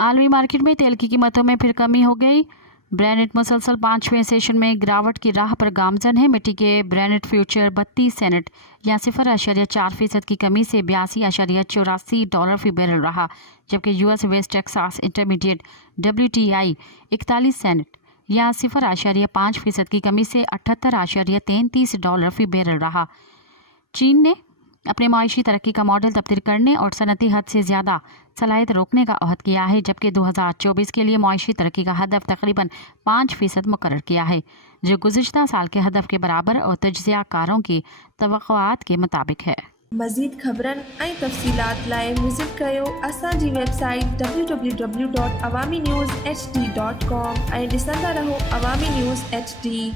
आलमी मार्केट में तेल की कीमतों में फिर कमी हो गई। ब्रेनेट मुसलसल 5वें सेशन में गिरावट की राह पर गामजन है। मिट्टी के ब्रेनेट फ्यूचर 32 सेंट या 0.4% की कमी से $82.84 फी बैरल रहा, जबकि US West Texas Intermediate WTI 41 cent या 0.5% की कमी से $78.33 फी बैरल रहा। चीन ने अपने माशी तरक्की का मॉडल तब्दील करने और सनती हद से ज़्यादा सलाहियत रोकने का अहद किया है, जबकि 2024 के लिए माशी तरक्की का हदफ तकरीबन 5% मुकर्रर किया है, जो गुज़िश्ता साल के हदफ के बराबर और तज्ज़ियाकारों की तवक्कुआत के मुताबिक है। मज़ीद ख़बरन ऐं तफ़सीलात लाइ विज़िट कयो असांजी वेबसाइट www.awamiNewsHD.com ऐं ॾिसंदा रहो अवामी न्यूज़ HD।